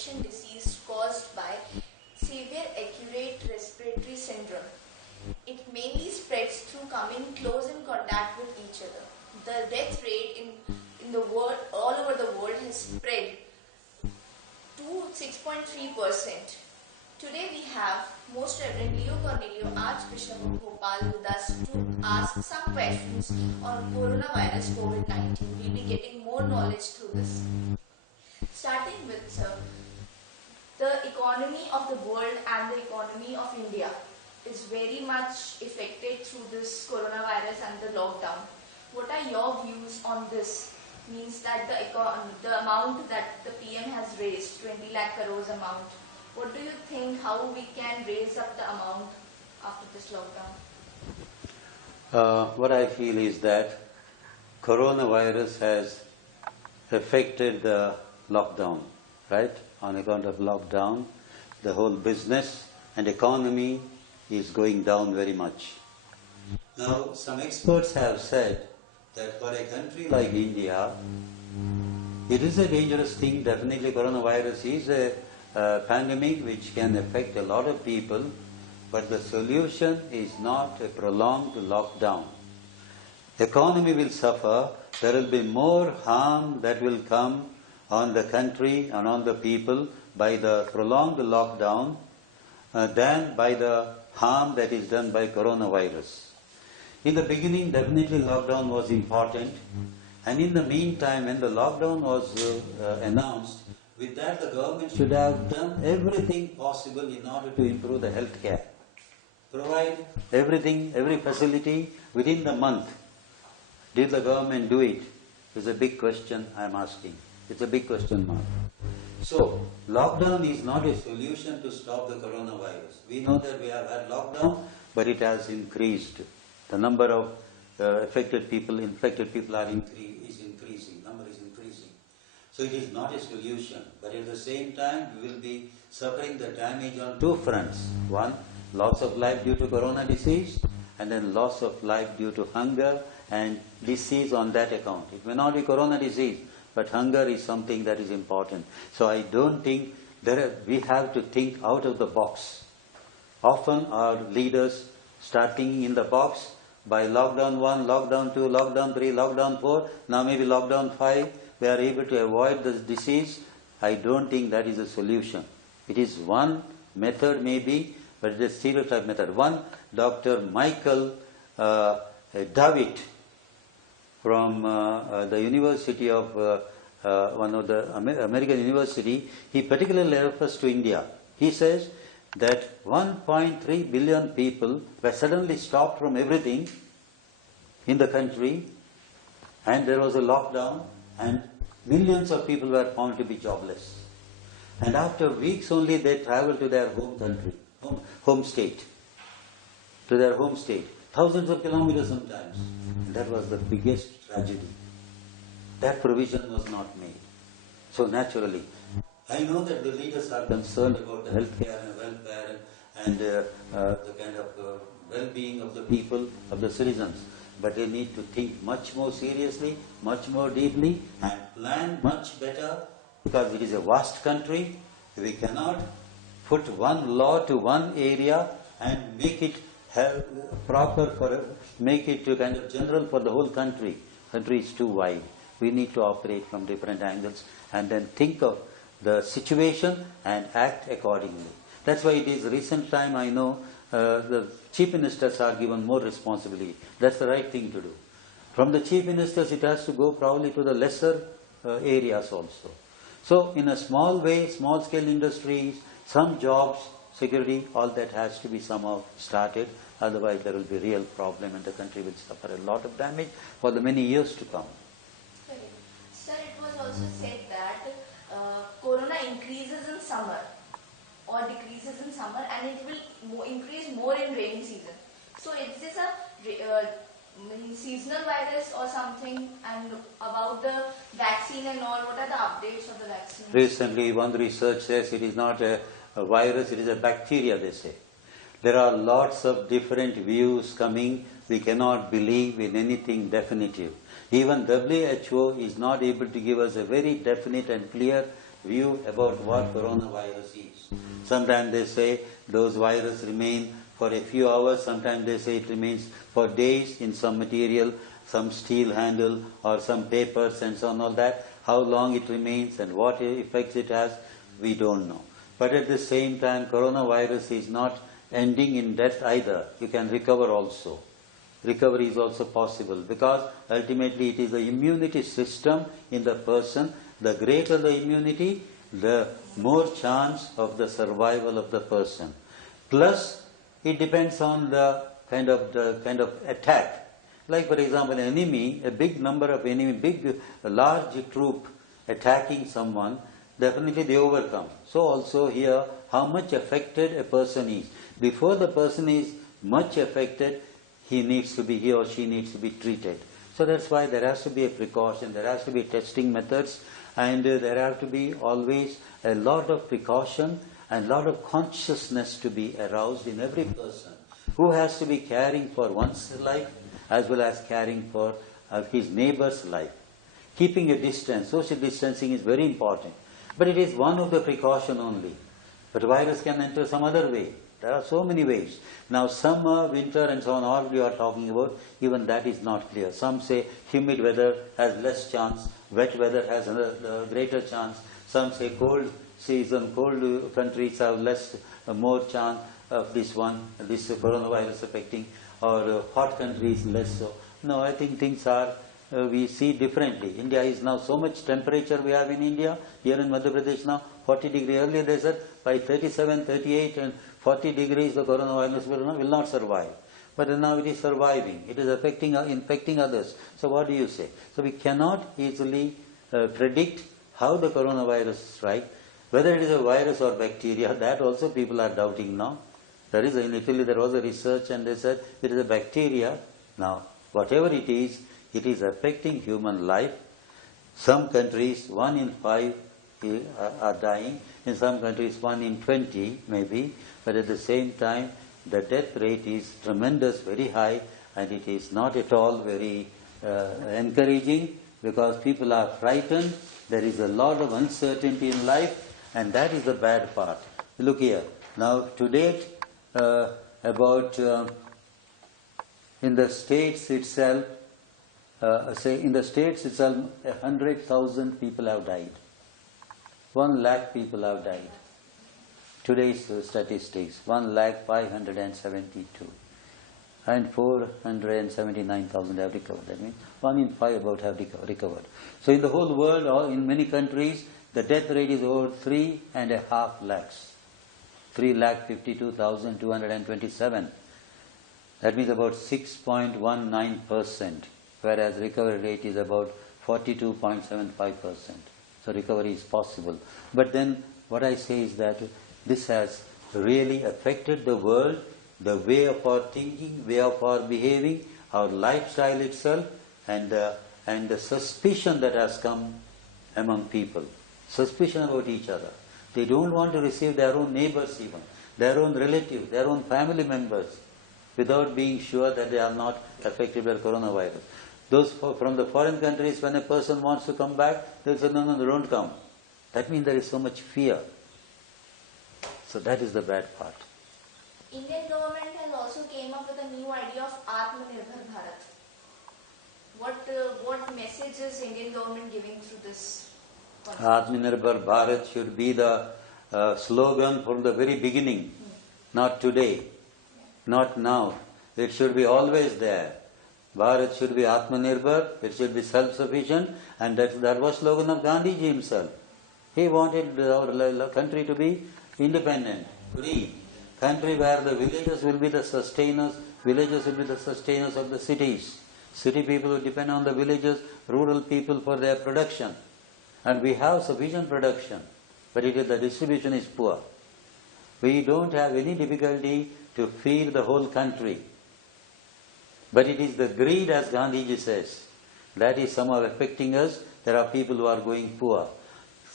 infection disease caused by severe acute respiratory syndrome. It mainly spreads through coming close in contact with each other. The death rate in the world, all over the world, has spread to 6.3%. Today we have Most Reverend Leo Cornelio, Archbishop of Bhopal, with us to ask some questions on coronavirus COVID-19. We'll be getting more knowledge through this. Starting with, sir, the economy of the world and the economy of India is very much affected through this coronavirus and the lockdown. What are your views on this? Means that the amount that the PM has raised, 20 lakh crores amount, what do you think, how we can raise up the amount after this lockdown? What I feel is that coronavirus has affected the lockdown, right? On account of lockdown, the whole business and economy is going down very much. Now, some experts have said that for a country like India, it is a dangerous thing. Definitely coronavirus is a pandemic which can affect a lot of people, but the solution is not a prolonged lockdown. The economy will suffer. There will be more harm that will come on the country and on the people by the prolonged lockdown than by the harm that is done by coronavirus. In the beginning, definitely lockdown was important, and in the meantime, when the lockdown was announced, with that the government should have done everything possible in order to improve the health care. Provide everything, every facility within the month. Did the government do it? It's a big question I am asking. It's a big question mark. So, lockdown is not a solution to stop the coronavirus. We know that we have had lockdown, but it has increased. The number of infected people is increasing, number is increasing. So it is not a solution, but at the same time we will be suffering the damage on two fronts. One, loss of life due to corona disease, and then loss of life due to hunger and disease on that account. It may not be corona disease, but hunger is something that is important. So I don't think we have to think out of the box. Often our leaders start thinking in the box. By lockdown 1, lockdown 2, lockdown 3, lockdown 4, now maybe lockdown 5, we are able to avoid this disease. I don't think that is a solution. It is one method maybe, but it is a stereotype method. One, Dr. Michael Davitt from the University of, one of the American university, he particularly refers to India. He says that 1.3 billion people were suddenly stopped from everything in the country, and there was a lockdown, and millions of people were found to be jobless. And after weeks only they traveled to their home country, home state, to their home state, thousands of kilometers sometimes. And that was the biggest tragedy. That provision was not made. So naturally, I know that the leaders are concerned about the healthcare and welfare and the kind of well-being of the people, of the citizens. But they need to think much more seriously, much more deeply, and plan much better, because it is a vast country. We cannot put one law to one area and make it make it kind of general for the whole country. Country is too wide. We need to operate from different angles and then think of the situation and act accordingly. That's why it is recent time, I know, the chief ministers are given more responsibility. That's the right thing to do. From the chief ministers, it has to go probably to the lesser areas also. So in a small way, small scale industries, some jobs, security, all that has to be somehow started. Otherwise there will be real problem and the country will suffer a lot of damage for the many years to come. Sir, it was also said that corona increases in summer or decreases in summer, and it will increase more in rainy season. So is this a seasonal virus or something? And about the vaccine and all, what are the updates of the vaccine? Recently one research says it is not a virus, it is a bacteria, they say. There are lots of different views coming. We cannot believe in anything definitive. Even WHO is not able to give us a very definite and clear view about what coronavirus is. Sometimes they say those viruses remain for a few hours, sometimes they say it remains for days in some material, some steel handle or some papers and so on, all that. How long it remains and what effects it has, we don't know. But at the same time, coronavirus is not ending in death either. You can recover also. Recovery is also possible because ultimately it is the immunity system in the person. The greater the immunity, the more chance of the survival of the person. Plus, it depends on the kind of attack. Like for example, an enemy, a big number of enemy, large troop attacking someone, definitely they overcome. So also here, how much affected a person is. Before the person is much affected, he or she needs to be treated. So that's why there has to be a precaution, there has to be testing methods, and there have to be always a lot of precaution and a lot of consciousness to be aroused in every person who has to be caring for one's life as well as caring for his neighbor's life. Keeping a distance, social distancing is very important. But it is one of the precaution only. But virus can enter some other way. There are so many ways. Now summer, winter and so on, all you are talking about, even that is not clear. Some say humid weather has less chance, wet weather has a greater chance. Some say cold season, cold countries have more chance of this coronavirus affecting, or hot countries less so. No, I think things are, we see differently. India is now so much temperature we have in India, here in Madhya Pradesh now, 40 degrees. Earlier they said by 37, 38 and 40 degrees the coronavirus will not survive. But now it is surviving. It is infecting others. So what do you say? So we cannot easily predict how the coronavirus strikes. Whether it is a virus or bacteria, that also people are doubting now. In Italy there was a research and they said it is a bacteria. Now, whatever it is affecting human life. Some countries, 1 in 5 are dying. In some countries, 1 in 20 maybe. But at the same time, the death rate is tremendous, very high, and it is not at all very encouraging because people are frightened. There is a lot of uncertainty in life, and that is the bad part. Look here. Now, to date, in the States itself, 100,000 people have died. 1 lakh people have died. Today's statistics, 1,572,000. And 479,000 have recovered. That means 1 in 5 about have recovered. So in the whole world, or in many countries, the death rate is over 3.5 lakhs. 3,52,227. That means about 6.19%, whereas recovery rate is about 42.75%. So recovery is possible. But then what I say is that this has really affected the world, the way of our thinking, way of our behaving, our lifestyle itself, and the suspicion that has come among people. Suspicion about each other. They don't want to receive their own neighbors even, their own relatives, their own family members, without being sure that they are not affected by coronavirus. Those from the foreign countries, when a person wants to come back, they say, no, don't come. That means there is so much fear. So that is the bad part. Indian government has also came up with a new idea of Atmanirbhar Bharat. What message is Indian government giving through this concept? Atmanirbhar Bharat should be the slogan from the very beginning, not today, not now. It should be always there. Bharat should be Atmanirbhar, it should be self-sufficient, and that was slogan of Gandhiji himself. He wanted our country to be independent, free. Country where the villages will be the sustainers, villages will be the sustainers of the cities. City people will depend on the villages, rural people for their production. And we have sufficient production, but the distribution is poor. We don't have any difficulty to feed the whole country. But it is the greed, as Gandhiji says, that is somehow affecting us. There are people who are going poor.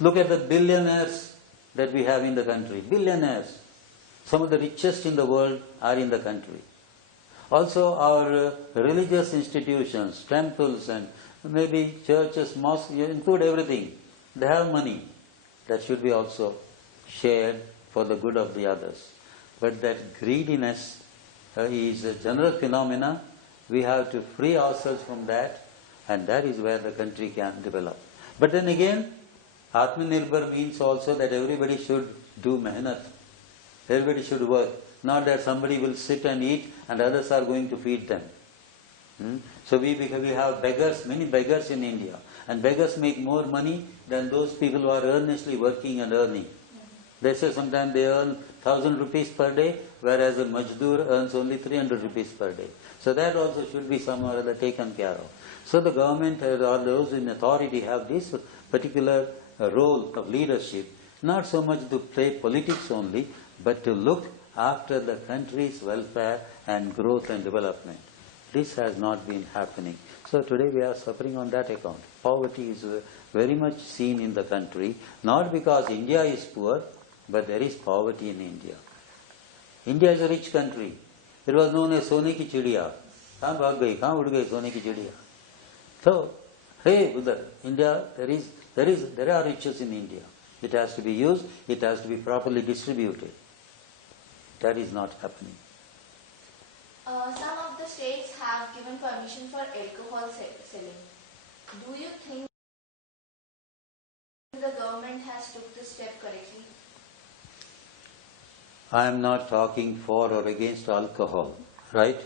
Look at the billionaires that we have in the country. Billionaires. Some of the richest in the world are in the country. Also our religious institutions, temples and maybe churches, mosques, you include everything. They have money. that should be also shared for the good of the others. But that greediness is a general phenomena. We have to free ourselves from that, and that is where the country can develop. But then again, Atmanirbhar means also that everybody should do mehnat. Everybody should work. Not that somebody will sit and eat and others are going to feed them. So we have beggars, many beggars in India. And beggars make more money than those people who are earnestly working and earning. They say sometimes they earn 1,000 rupees per day, whereas a majdoor earns only 300 rupees per day. So that also should be somehow or other taken care of. So the government or those in authority have this particular role of leadership, not so much to play politics only, but to look after the country's welfare and growth and development. This has not been happening. So today we are suffering on that account. Poverty is very much seen in the country, not because India is poor, but there is poverty in India. India is a rich country. It was known as Sone ki chidiya. Kahan bhag gayi, kahan ud gayi Sone ki chidiya. So, hey Buddha, India, there are riches in India. It has to be used, it has to be properly distributed. That is not happening. Some of the states have given permission for alcohol selling. Do you think the government has took this step correctly? I am not talking for or against alcohol, right?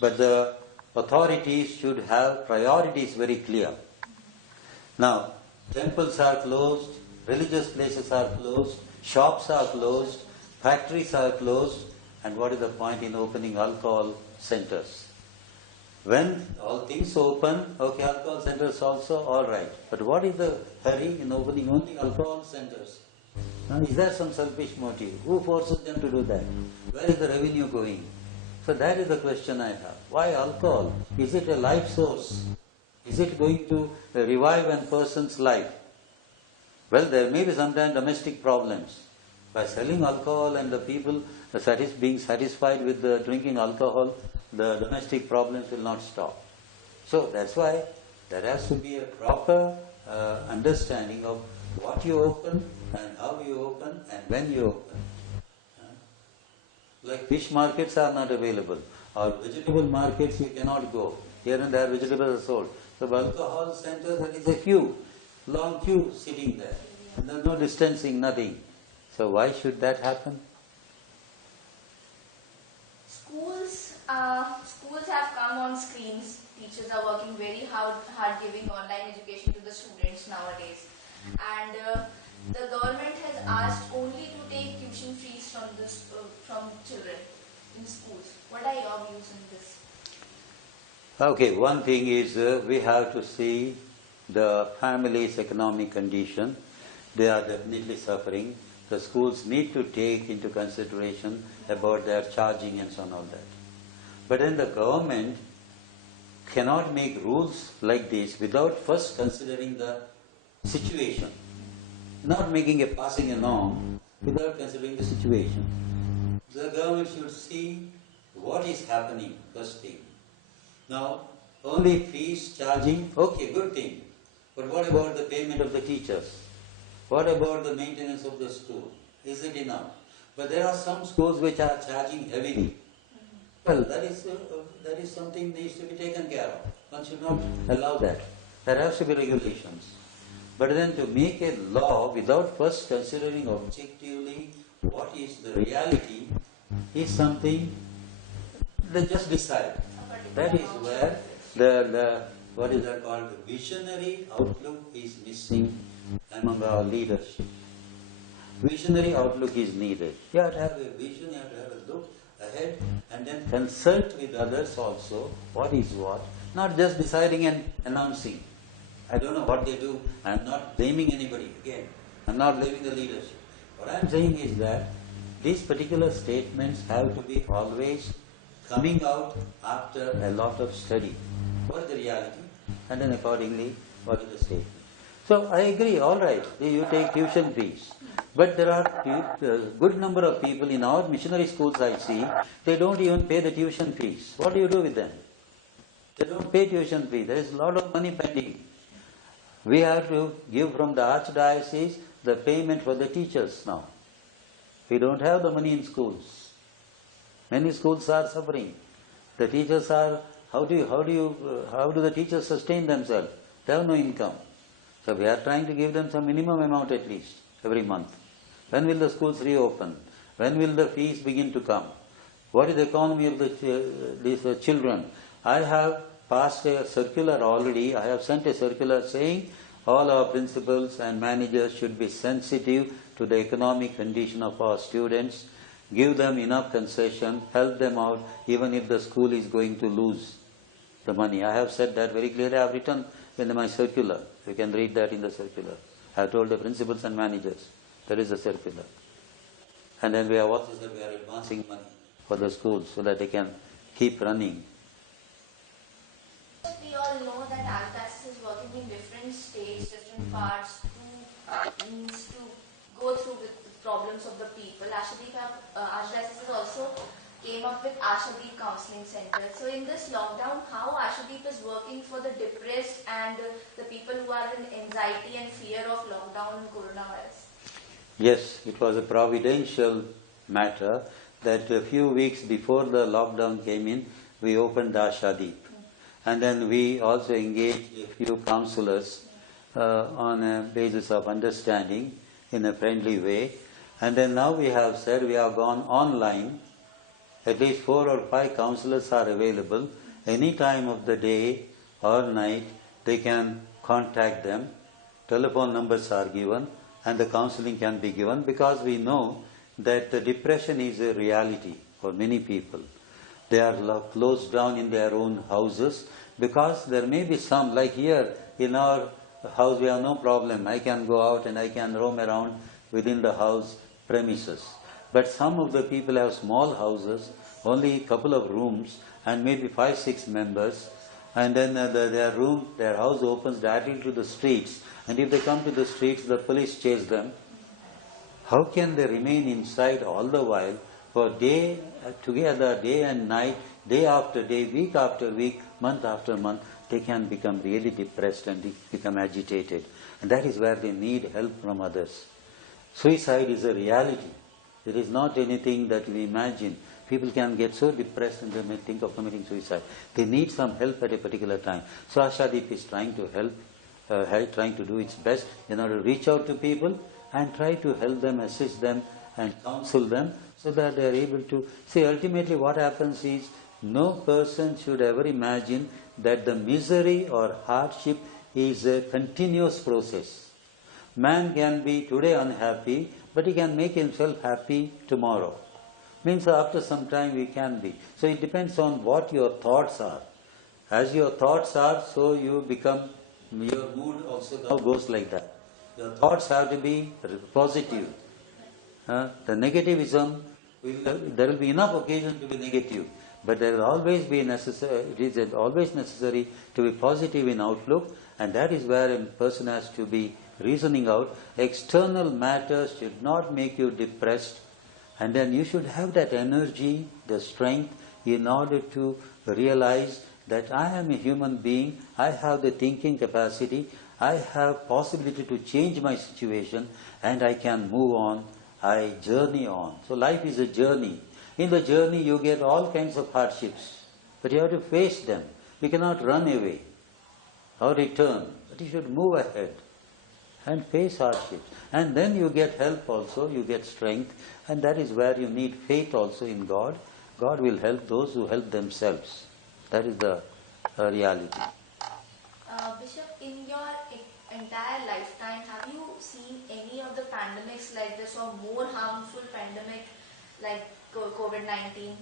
But the authorities should have priorities very clear. Now, temples are closed, religious places are closed, shops are closed, factories are closed, and what is the point in opening alcohol centers? When all things open, okay, alcohol centers also, all right. But what is the hurry in opening only alcohol centers? Is there some selfish motive? Who forces them to do that? Where is the revenue going? So that is the question I have. Why alcohol? Is it a life source? Is it going to revive a person's life? Well, there may be sometimes domestic problems. By selling alcohol and the people being satisfied with the drinking alcohol, the domestic problems will not stop. So that's why there has to be a proper understanding of what you open and how you open and when you open. Like fish markets are not available, or vegetable markets you cannot go. Here and there vegetables are sold. So alcohol centers, there is a queue, long queue sitting there. And there is no distancing, nothing. So why should that happen? Schools have come on screens. Teachers are working very hard giving online education to the students nowadays. And the government has asked only to take tuition fees from children in schools. What are your views on this? Okay, one thing is we have to see the family's economic condition. They are definitely suffering. The schools need to take into consideration about their charging and so on all that. But then the government cannot make rules like this without first considering the situation. Not making passing a norm without considering the situation. The government should see what is happening, first thing. Now, only fees charging, okay, good thing. But what about the payment of the teachers? What about the maintenance of the school? Is it enough? But there are some schools which are charging heavily. Well, that is something needs to be taken care of. One should not allow that. There has to be regulations. But then to make a law without first considering objectively what is the reality is something they just decide. That is where the what is that called? The visionary outlook is missing among our leadership. Visionary outlook is needed. You have to have a vision, you have to have a look ahead and then consult with others also what is what. Not just deciding and announcing. I don't know what they do. I am not blaming anybody again. I am not blaming the leadership. What I am saying is that these particular statements have to be always coming out after a lot of study. What is the reality? And then accordingly, what is the statement? So I agree, all right, you take tuition fees. But there are a good number of people in our missionary schools I see, they don't even pay the tuition fees. What do you do with them? They don't pay tuition fee. There is a lot of money pending. We have to give from the archdiocese the payment for the teachers now. We don't have the money in schools. Many schools are suffering. The teachers are, how do the teachers sustain themselves? They have no income. So we are trying to give them some minimum amount at least every month. When will the schools reopen? When will the fees begin to come? What is the economy of these children? I have passed a circular already. I have sent a circular saying all our principals and managers should be sensitive to the economic condition of our students, give them enough concession, help them out even if the school is going to lose the money. I have said that very clearly. I have written in my circular. You can read that in the circular. I have told the principals and managers. There is a circular. And then we have also said we are advancing money for the schools so that they can keep running. We all know that Archbishop is working in different states, different parts to go through with the problems of the people. Archbishop also came up with Ashadeep Counseling Center. So in this lockdown, how Ashadeep is working for the depressed and the people who are in anxiety and fear of lockdown and coronavirus? Yes, it was a providential matter that a few weeks before the lockdown came in, we opened Ashadeep. And then we also engaged a few counselors on a basis of understanding in a friendly way. And then now we have said we have gone online. At least 4 or 5 counselors are available. Any time of the day or night, they can contact them. Telephone numbers are given and the counseling can be given because we know that the depression is a reality for many people. They are closed down in their own houses because there may be some, like here in our house we have no problem. I can go out and I can roam around within the house premises. But some of the people have small houses, only a couple of rooms and maybe 5-6 members, and then their house opens directly to the streets, and if they come to the streets the police chase them. How can they remain inside all the while for day together, day and night, day after day, week after week, month after month? They can become really depressed and become agitated, and that is where they need help from others. Suicide is a reality. It is not anything that we imagine. People can get so depressed and they may think of committing suicide. They need some help at a particular time. So Ashadeep is trying to help, trying to do its best in order to reach out to people and try to help them, assist them and counsel them so that they are able to... See, ultimately what happens is no person should ever imagine that the misery or hardship is a continuous process. Man can be today unhappy, but he can make himself happy tomorrow. Means after some time we can be. So it depends on what your thoughts are. As your thoughts are, so you become, your mood also now goes like that. Your thoughts have to be positive. The negativism, there will be enough occasion to be negative, but there will always be it is always necessary to be positive in outlook, and that is where a person has to be reasoning out. External matters should not make you depressed, and then you should have that energy, the strength, in order to realize that I am a human being, I have the thinking capacity, I have possibility to change my situation, and I can move on, I journey on. So life is a journey. In the journey you get all kinds of hardships, but you have to face them. You cannot run away or return, but you should move ahead and face hardships. And then you get help also, you get strength, and that is where you need faith also in God. God will help those who help themselves. That is the reality. Bishop, in your entire lifetime, have you seen any of the pandemics like this or more harmful pandemic like COVID-19?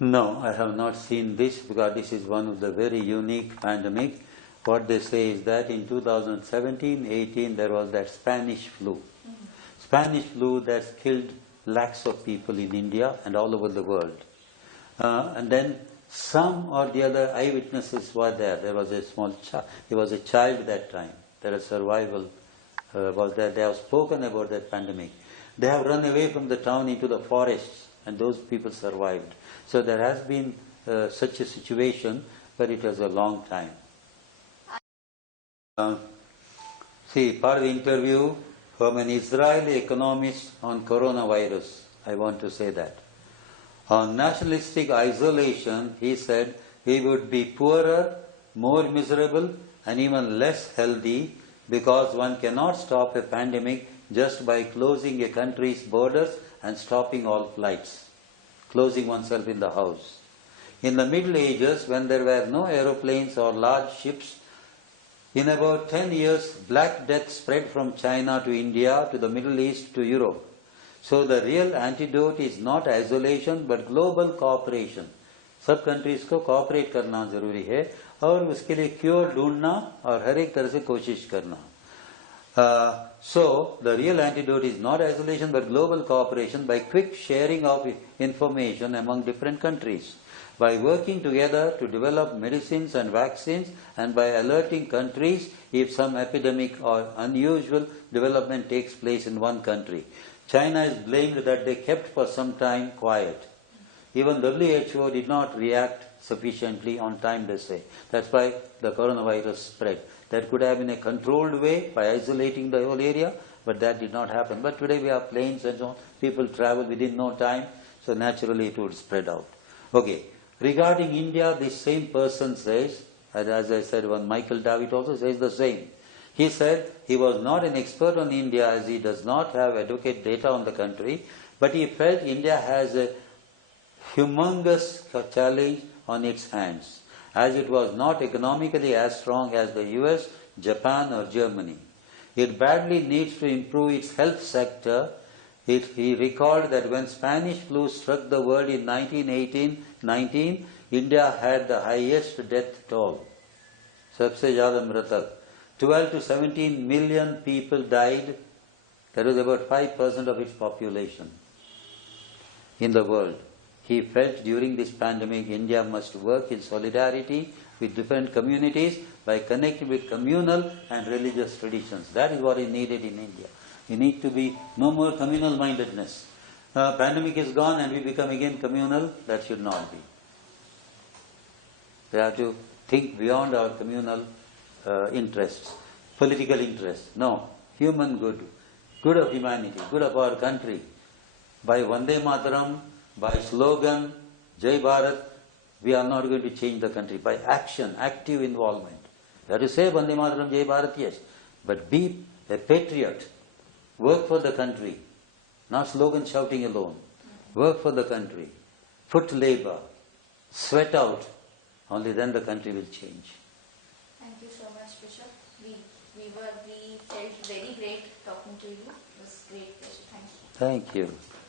No, I have not seen this because this is one of the very unique pandemic. What they say is that in 2017-18 there was that Spanish flu. Mm-hmm. Spanish flu that's killed lakhs of people in India and all over the world. And then some or the other eyewitnesses were there. There was a small child. There was a child that time. There was survival was there. They have spoken about that pandemic. They have run away from the town into the forests, and those people survived. So there has been such a situation, but it was a long time. See, for the interview, from an Israeli economist on coronavirus. I want to say that. On nationalistic isolation, he said he would be poorer, more miserable, and even less healthy because one cannot stop a pandemic just by closing a country's borders and stopping all flights, closing oneself in the house. In the Middle Ages, when there were no aeroplanes or large ships, in about 10 years, Black Death spread from China to India, to the Middle East, to Europe. So the real antidote is not isolation but global cooperation. सब countries को cooperate करना जरूरी है और उसके लिए cure ढूंढना और हर एक तरह से कोशिश करना. So the real antidote is not isolation but global cooperation by quick sharing of information among different countries, by working together to develop medicines and vaccines, and by alerting countries if some epidemic or unusual development takes place in one country. China is blamed that they kept for some time quiet. Even WHO did not react sufficiently on time, they say. That's why the coronavirus spread. That could have been a controlled way by isolating the whole area, but that did not happen. But today we have planes and so on. People travel within no time, so naturally it would spread out. Okay. Regarding India, this same person says, as I said, one Michael Davitt also says the same. He said he was not an expert on India as he does not have adequate data on the country, but he felt India has a humongous challenge on its hands, as it was not economically as strong as the US, Japan or Germany. It badly needs to improve its health sector. He recalled that when Spanish flu struck the world in 1918-19, India had the highest death toll. Sabse zyada mratak. 12 to 17 million people died. That was about 5% of its population in the world. He felt during this pandemic, India must work in solidarity with different communities by connecting with communal and religious traditions. That is what is needed in India. We need to be no more communal mindedness. Pandemic is gone and we become again communal. That should not be. We have to think beyond our communal interests, political interests. No, human good, good of humanity, good of our country. By Vande Mataram, by slogan, Jai Bharat, we are not going to change the country. By action, active involvement. You have to say Vande Mataram, Jai Bharat, yes. But be a patriot. Work for the country. Not slogan shouting alone. Work for the country. Foot labor. Sweat out. Only then the country will change. Thank you so much, Bishop. We felt very great talking to you. It was great pleasure. Thank you. Thank you.